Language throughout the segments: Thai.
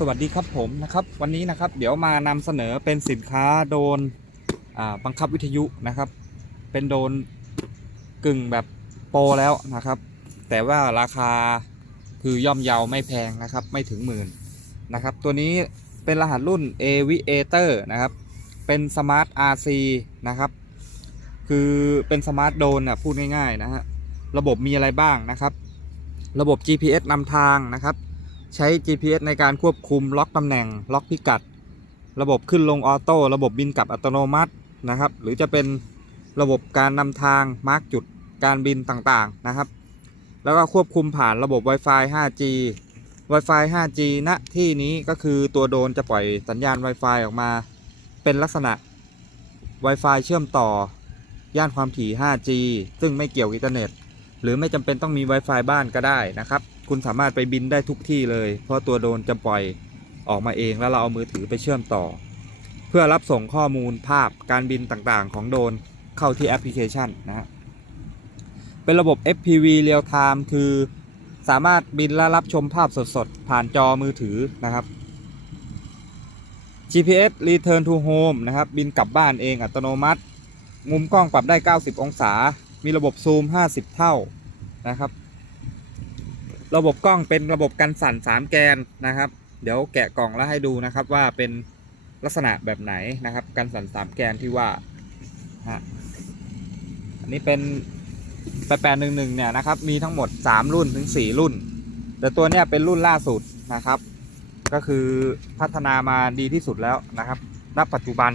สวัสดีครับผมนะครับวันนี้นะครับเดี๋ยวมานำเสนอเป็นสินค้าโดนอ่าบังคับวิทยุนะครับ เป็นโดนกึ่งแบบโปรแล้วนะครับ แต่ว่าราคาคือย่อมเยาไม่แพงนะครับไม่ถึงหมื่นนะครับ ตัวนี้เป็นรหัสรุ่น Aviator นะครับ เป็นสมาร์ท RC นะครับ คือเป็นสมาร์ทโดนนะพูดง่ายๆนะฮะระบบมีอะไรบ้างนะครับ ระบบ GPS นำทางนะครับ ใช้ GPS ในการควบคุมล็อกตำแหน่ง ล็อกพิกัด ระบบขึ้นลงออโต้ระบบบินกลับอัตโนมัตินะครับ หรือจะเป็นระบบการนำทางมาร์กจุดการบินต่างๆนะครับ แล้วก็ควบคุมผ่านระบบ Wi-Fi 5G Wi-Fi 5G ณที่นี้ก็คือตัวโดรนจะปล่อยสัญญาณ Wi-Fi ออกมา เป็นลักษณะ Wi-Fi เชื่อมต่อ ย่านความถี่ 5G ซึ่งไม่เกี่ยวกับอินเทอร์เน็ต หรือไม่จำเป็นต้องมี Wi-Fi บ้านก็ได้นะครับ คุณสามารถไปบินได้ทุกที่เลย เพราะตัวโดรนจะปล่อยออกมาเองแล้วเราเอามือถือไปเชื่อมต่อ เพื่อรับส่งข้อมูลภาพการบินต่างๆ ของโดรนเข้าที่แอปพลิเคชันนะฮะเป็นระบบ FPV Real Time คือสามารถบินและรับชมภาพสดๆ ผ่านจอมือถือนะครับ GPS Return to Home นะครับ บินกลับบ้านเองอัตโนมัติ มุมกล้องปรับได้ 90 องศา มีระบบซูม 50 เท่านะครับ ระบบกล้องเป็นระบบกันสั่น 3 แกนนะครับ เดี๋ยวแกะกล่องแล้วให้ดูนะครับว่าเป็นลักษณะแบบไหนนะครับ กันสั่น 3 แกนที่ว่าฮะอันนี้เป็น8811เนี่ยนะครับมีทั้งหมด 3 รุ่นถึง 4 รุ่น แต่ตัวเนี้ยเป็นรุ่นล่าสุดนะครับ ก็คือพัฒนามาดีที่สุดแล้วนะครับ ณ ปัจจุบัน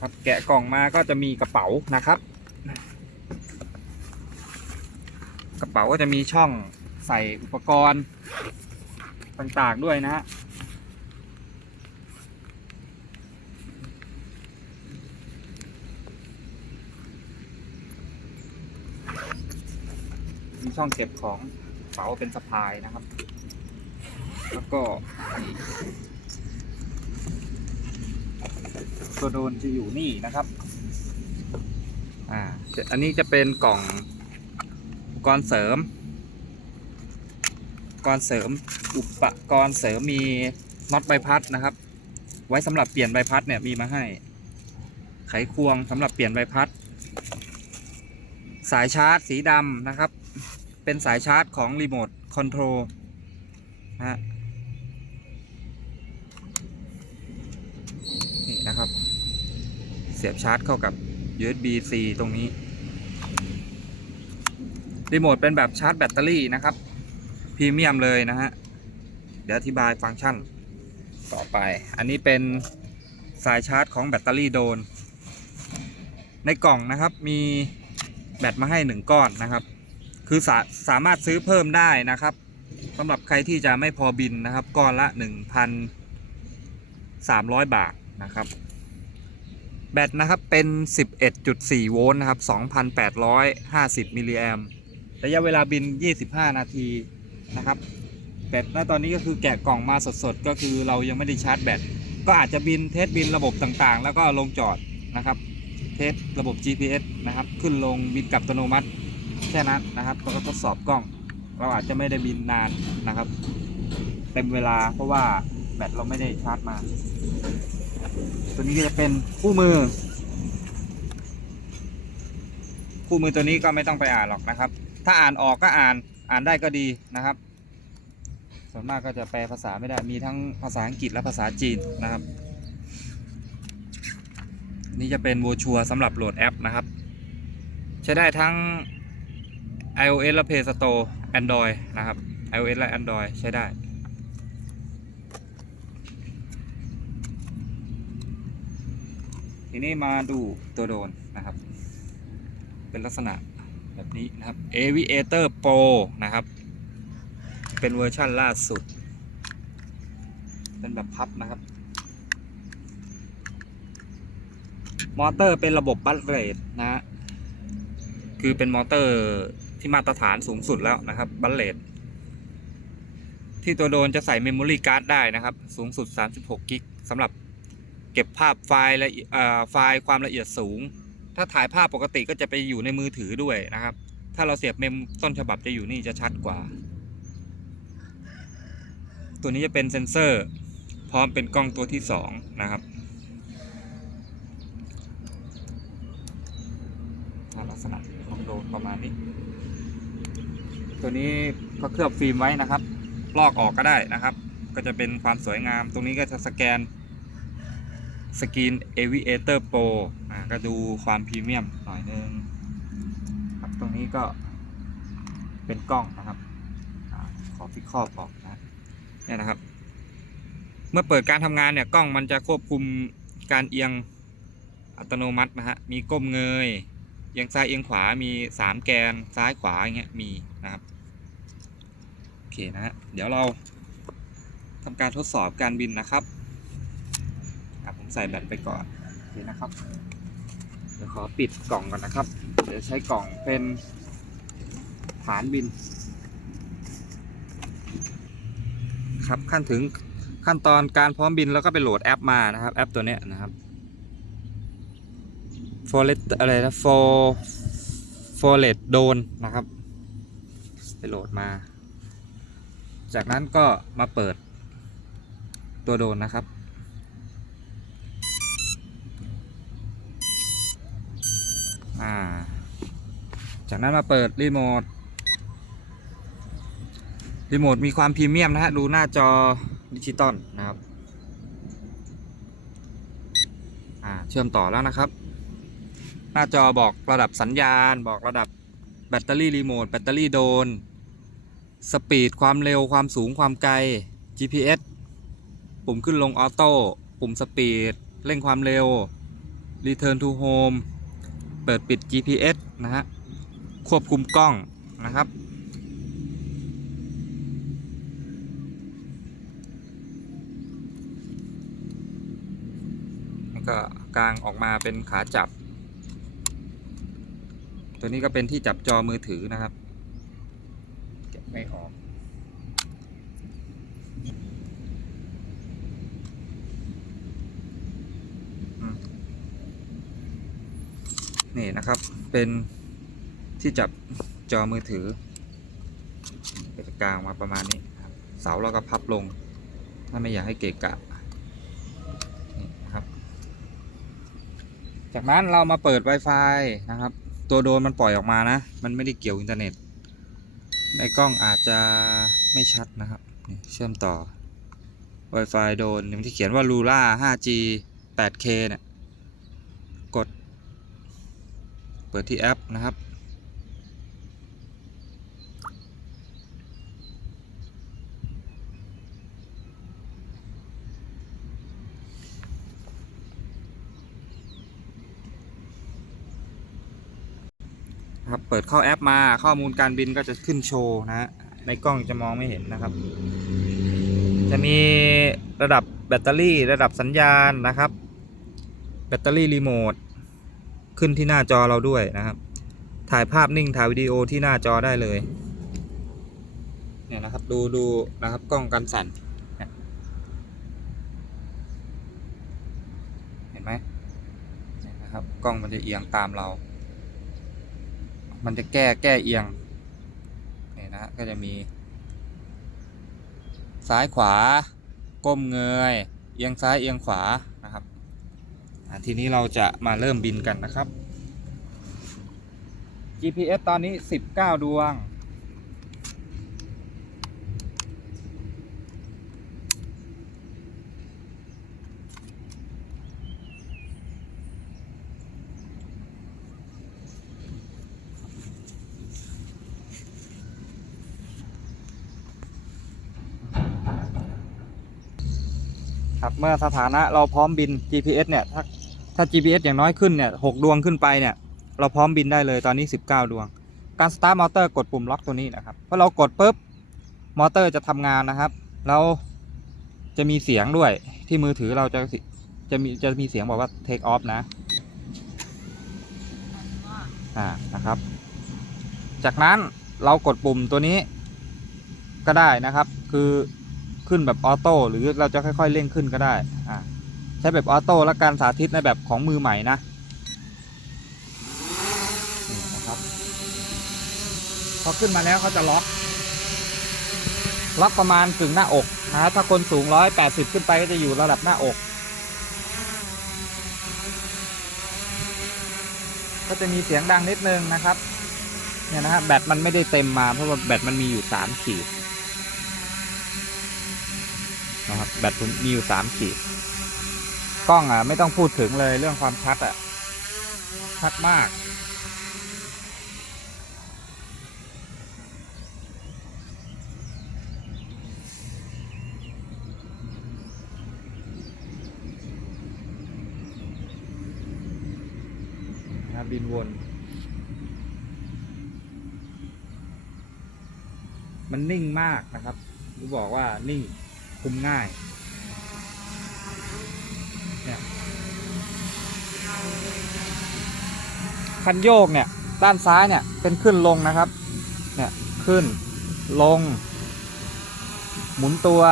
ครับแกะกล่องมาก็จะมีกระเป๋านะครับ เป๋าก็จะมีช่องใส่อุปกรณ์ต่างๆด้วยนะฮะมีช่องเก็บของกระเป๋าเป็นสะพายนะครับ แล้วก็ตัวโดนจะอยู่นี่นะครับ อ่า อันนี้จะเป็นกล่อง กรณ์เสริม อุปกรณ์เสริม อุปกรณ์เสริมมีน็อตใบพัดนะครับ ไว้สำหรับเปลี่ยนใบพัดเนี่ยมีมาให้ ไขควงสำหรับเปลี่ยนใบพัด สายชาร์จสีดำนะครับ เป็นสายชาร์จของรีโมทคอนโทรลนะฮะนี่นะครับ เสียบชาร์จเข้ากับ USB-C ตรงนี้ รีโมทเป็นแบบชาร์จแบตเตอรี่นะครับพรีเมียมเลยนะฮะ เดี๋ยวอธิบายฟังก์ชันต่อไป อันนี้เป็นสายชาร์จของแบตเตอรี่โดน ในกล่องนะครับมีแบตมาให้1ก้อนนะครับ คือสาสามารถซื้อเพิ่มได้นะครับสำหรับใครที่จะไม่พอบินนะครับ ก้อนละ 1,300 บาทนะครับ แบตนะครับเป็น 11.4 โวลต์นะครับ 2,850 มิลลิแอมป์ ระยะเวลาบิน 25 นาทีนะครับแบตณตอนนี้ก็คือแกะกล่องมาสดๆ ก็คือเรายังไม่ได้ชาร์จแบต ก็อาจจะบินเทสบินระบบต่างๆ แล้วก็ลงจอดนะครับ เทสระบบ GPS นะครับ ขึ้นลงบินกับอัตโนมัติแค่นั้นนะครับแล้วก็ทดสอบกล้อง เราอาจจะไม่ได้บินนานนะครับ เต็มเวลาเพราะว่าแบตเราไม่ได้ชาร์จมา ตัวนี้ก็จะเป็นคู่มือ คู่มือตัวนี้ก็ไม่ต้องไปอ่านหรอกนะครับ ถ้าอ่านออกก็อ่านอ่านได้ก็ดีนะครับ ส่วนมากก็จะแปลภาษาไม่ได้มีทั้งภาษาอังกฤษและภาษาจีนนะครับ นี่จะเป็นโวชัวสำหรับโหลดแอปนะครับ ใช้ได้ทั้ง iOS และ Play Store Android นะครับ iOS และ Android ใช้ได้ทีนี้มาดูตัวโดรนนะครับ เป็นลักษณะ แบบนี้นะครับ Aviator Pro นะครับ เป็นเวอร์ชั่นล่าสุด เป็นแบบพับนะครับ มอเตอร์เป็นระบบบัสเรทนะฮะคือเป็นมอเตอร์ที่มาตรฐานสูงสุดแล้วนะครับ บัสเรทที่ตัวโดรนจะใส่เมมโมรี่การ์ดได้นะครับ สูงสุด 36 กิกสำหรับเก็บภาพไฟล์ละไฟล์ความละเอียดสูง ถ้าถ่ายภาพปกติก็จะไปอยู่ในมือถือด้วยนะครับ ถ้าเราเสียบเมมต้นฉบับจะอยู่นี่จะชัดกว่า ตัวนี้จะเป็นเซนเซอร์ พร้อมเป็นกล้องตัวที่สองนะครับลักษณะของโดรนประมาณนี้ ตัวนี้ก็เคลือบฟิล์มไว้นะครับ ลอกออกก็ได้นะครับ ก็จะเป็นความสวยงาม ตรงนี้ก็จะสแกน สกรีน Aviator Pro อ่าก็ดูความพรีเมียมหน่อยนึงครับตรงนี้ก็เป็นกล้องนะครับอขอพิครอบออกนะเนี่ยนะครับ เมื่อเปิดการทำงานเนี่ยกล้องมันจะควบคุมการเอียงอัตโนมัตินะฮะมีก้มเงยเอียงซ้ายเอียงขวามีสามแกนซ้ายขวาอย่างเงี้ยมีนะครับโอเคนะฮะเดี๋ยวเราทำการทดสอบการบินนะครับ ใส่แบตไปก่อนโอเคนะครับเดี๋ยวขอปิดกล่องก่อนนะครับ เดี๋ยวใช้กล่องเป็นฐานบิน ครับขั้นถึงขั้นตอนการพร้อมบินแล้วก็ไปโหลดแอปมานะครับ แอปตัวเนี้ยนะครับ f o r e t อะไรนะ for for l e t drone นะครับ ไปโหลดมา จากนั้นก็มาเปิดตัวโดรนนะครับ อ่า จากนั้นมาเปิดรีโมท รีโมทมีความพรีเมียมนะฮะ ดูหน้าจอดิจิตอลนะครับ อ่า เชื่อมต่อแล้วนะครับ หน้าจอบอกระดับสัญญาณ บอกระดับแบตเตอรี่รีโมท แบตเตอรี่โดน สปีด ความเร็ว ความสูง ความไกล GPS ปุ่มขึ้นลงออโต้ ปุ่มสปีด เร่งความเร็ว Return to Home เปิดปิด GPS นะฮะ ควบคุมกล้องนะครับ แล้วก็กลางออกมาเป็นขาจับ ตัวนี้ก็เป็นที่จับจอมือถือนะครับแกะไม่ออก นี่นะครับเป็นที่จับจอมือถือเก็จกลางมาประมาณนี้เสาเราก็พับลง ถ้าไม่อยากให้เกะกะนี่นะครับ จากนั้นเรามาเปิด Wi-Fi นะครับ ตัวโดรนมันปล่อยออกมานะ มันไม่ได้เกี่ยวอินเทอร์เน็ต ในกล้องอาจจะไม่ชัดนะครับเชื่อมต่อ Wi-Fi โดรนอย่างที่เขียนว่า Lura 5G 8K เนี่ย กด เปิดที่แอปนะครับ ครับ เปิดเข้าแอปมาข้อมูลการบินก็จะขึ้นโชว์นะฮะ ในกล้องจะมองไม่เห็นนะครับ จะมีระดับแบตเตอรี่ระดับสัญญาณนะครับ แบตเตอรี่รีโมท ขึ้นที่หน้าจอเราด้วยนะครับ ถ่ายภาพนิ่งถ่ายวิดีโอที่หน้าจอได้เลย เนี่ยนะครับดูดูนะครับกล้องกันสั่นเห็นไหมนะครับกล้องมันจะเอียงตามเรา มันจะแก้แก้เอียงเนี่ยนะก็จะมี ซ้ายขวา ก้มเงย เอียงซ้ายเอียงขวา ทีนี้เราจะมาเริ่มบินกันนะครับ GPS ตอนนี้ 19 ดวง ครับเมื่อสถานะเราพร้อมบิน GPS เนี่ยถ้า ถ้า GPS อย่างน้อยขึ้นเนี่ยหดวงขึ้นไปเนี่ยเราพร้อมบินได้เลยตอนนี้ 19 ดวง การสตาร์ทมอเตอร์กดปุ่มล็อกตัวนี้นะครับพอเรากดปุ๊บมอเตอร์จะทำงานนะครับแล้วจะมีเสียงด้วยที่มือถือเราจะจะมีจะมีเสียงบอกว่า take off นะอ่านะครับ จากนั้นเรากดปุ่มตัวนี้ก็ได้นะครับ คือขึ้นแบบออโต้หรือเราจะค่อยๆเร่งขึ้นก็ได้อ่า ช้แบบออโต้และการสาธิตในแบบของมือใหม่นะนี่นะครับพอขึ้นมาแล้วเขาจะล็อกล็อกประมาณกึ่งหน้าอกนะฮะถ้าคนสูง 180 ขึ้นไปก็จะอยู่ระดับหน้าอก ก็จะมีเสียงดังนิดนึงนะครับเนี่ยนะฮะแบตมันไม่ได้เต็มมาเพราะว่าแบตมันมีอยู่ 3 ขีดนะครับแบตมมีอยู่ 3 ขีด กล้องอะไม่ต้องพูดถึงเลยเรื่องความชัดอะ ชัดมาก นะครับบินวน มันนิ่งมากนะครับรู้บอกว่านิ่งคุมง่าย เนี่ยคันโยกเนี่ยด้านซ้ายเนี่ยเป็นขึ้นลงนะครับ เนี่ยขึ้นลง หมุนตัว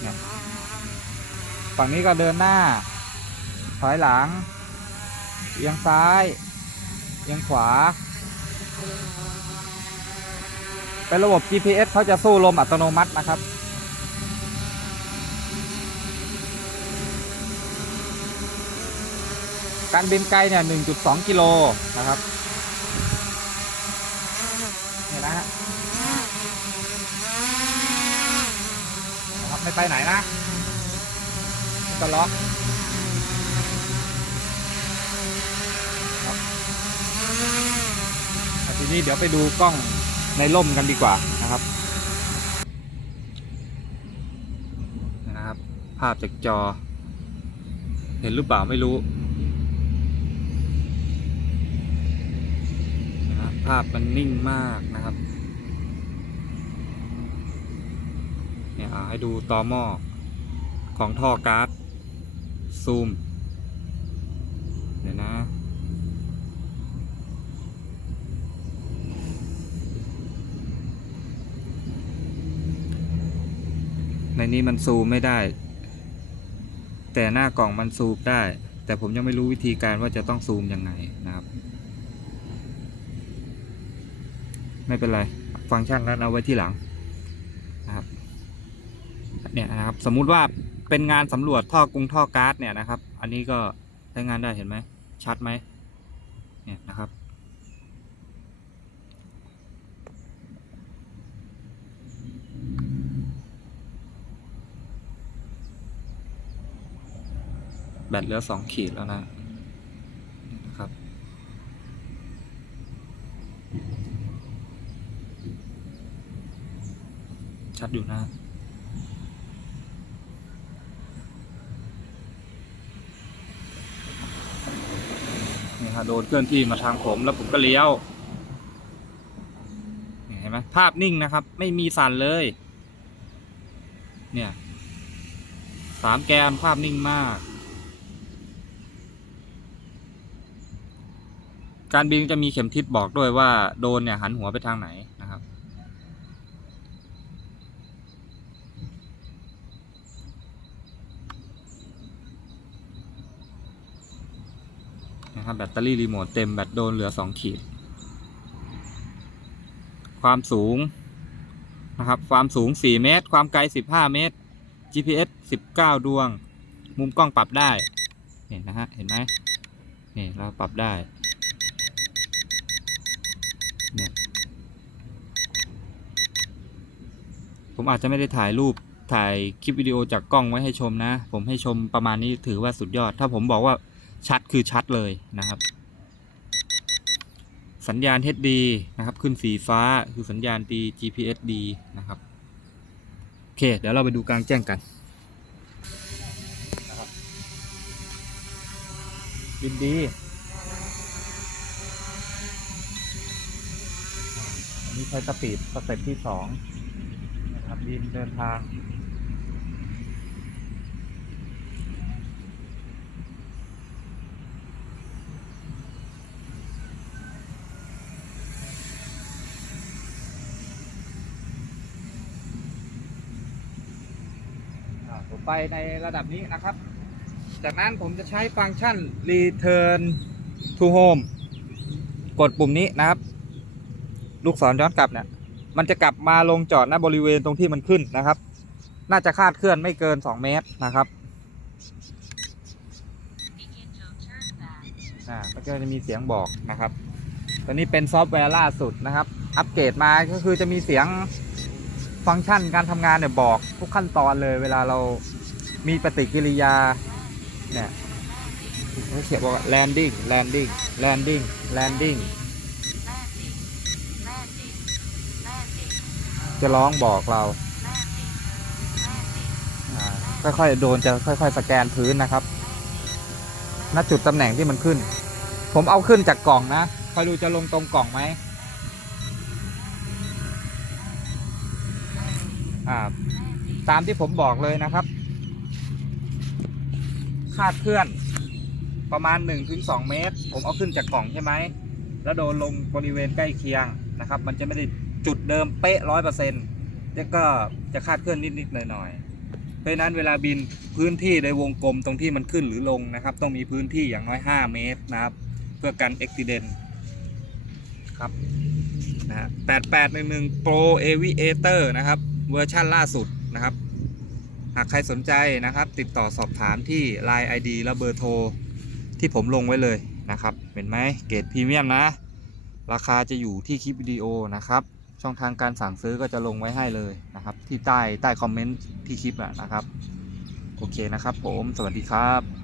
เนี่ยฝั่งนี้ก็เดินหน้า ถอยหลัง เอียงซ้าย เอียงขวา เป็นระบบ GPS เขาจะสู้ลมอัตโนมัตินะครับ การบินไกลเนี่ย 1.2 กิโลนะครับเนี่ยนะฮะนะครับไม่ไปไหนนะก็ล็อกทีนี้เดี๋ยวไปดูกล้องในร่มกันดีกว่านะครับนะครับ ภาพจากจอ เห็นหรือเปล่าไม่รู้นะครับภาพมันนิ่งมากนะครับ เนี่ยอะให้ดูต่อหม้อของท่อการ์ดซูม เดี๋ยวนะในนี้มันซูมไม่ได้ แต่หน้ากล่องมันซูมได้ แต่ผมยังไม่รู้วิธีการว่าจะต้องซูมยังไงนะครับ ไม่เป็นไร ฟังก์ชันนั้นเอาไว้ที่หลังนะครับเนี่ยนะครับสมมุติว่าเป็นงานสำรวจท่อกรุงท่อก๊าซเนี่ยนะครับ อันนี้ก็ใช้งานได้เห็นไหมชัดไหมเนี่ยนะครับแบตเหลือสองขีดแล้วนะนะครับ ชัดอยู่นะนี่ฮะโดนเคลื่อนที่มาทางผมแล้วผมก็เลี้ยวเห็นไหมภาพนิ่งนะครับ ไม่มีสั่นเลย เนี่ยสามแกนภาพนิ่งมาก การบินจะมีเข็มทิศบอกด้วยว่าโดนเนี่ยหันหัวไปทางไหน นะครับแบตเตอรี่รีโมทเต็มแบตโดนเหลือ 2 ขีด ความสูงนะครับความสูง 4 เมตร ความไกล 15 เมตร GPS 19 ดวง มุมกล้องปรับได้เห็นนะฮะเห็นไหมนี่เราปรับได้เนี่ยผมอาจจะไม่ได้ถ่ายรูปถ่ายคลิปวิดีโอจากกล้องไว้ให้ชมนะ ผมให้ชมประมาณนี้ถือว่าสุดยอด ถ้าผมบอกว่า ชัดคือชัดเลยนะครับ สัญญาณ HD นะครับ ขึ้นสีฟ้าคือสัญญาณดี GPS ดีนะครับโอเค เดี๋ยวเราไปดูกลางแจ้งกันบินดีอันนี้ใช้สปีดสเต็ปที่สองนะครับบินเดินทาง ไปในระดับนี้นะครับ จากนั้นผมจะใช้ฟังก์ชัน return to home กดปุ่มนี้นะครับ ลูกศรย้อนกลับเนี่ย มันจะกลับมาลงจอดณบริเวณตรงที่มันขึ้นนะครับ น่าจะคาดเคลื่อนไม่เกิน 2 เมตรนะครับอ่าก็จะมีเสียงบอกนะครับ ตัวนี้เป็นซอฟต์แวร์ล่าสุดนะครับ อัปเกรดมาก็คือจะมีเสียงฟังก์ชันการทำงานเนี่ยบอกทุกขั้นตอนเลยเวลาเรา มีปฏิกิริยาเนี่ยเขาเขียนว่า landing landing landing landing จะร้องบอกเรา ค่อยๆ โดนจะค่อยๆ สแกนพื้นนะครับ ณ จุดตำแหน่งที่มันขึ้น ผมเอาขึ้นจากกล่องนะ คอยดูจะลงตรงกล่องไหมตามที่ผมบอกเลยนะครับ คาดเคลื่อน ประมาณ 1-2 เมตร ผมเอาขึ้นจากกล่องใช่ไหม แล้วโดนลงบริเวณใกล้เคียงนะครับ มันจะไม่ได้จุดเดิมเป๊ะร้อยเปอร์เซ็นต์แล้วก็จะคาดเคลื่อนนิดๆหน่อยๆ เพราะนั้นเวลาบินพื้นที่ในวงกลมตรงที่มันขึ้นหรือลงนะครับ ต้องมีพื้นที่อย่างน้อย 5 เมตรนะครับ เพื่อกันอุบิเหตุครับนะฮะ8811 Pro Aviator นะครับ เวอร์ชั่นล่าสุดนะครับ หากใครสนใจนะครับ ติดต่อสอบถามที่ Line ID และเบอร์โทร ที่ผมลงไว้เลยนะครับ เห็นไหมเกรดพรีเมียมนะ ราคาจะอยู่ที่คลิปวิดีโอนะครับ ช่องทางการสั่งซื้อก็จะลงไว้ให้เลยนะครับ ที่ใต้ใต้คอมเมนต์ที่คลิปนะครับ โอเคนะครับผม สวัสดีครับ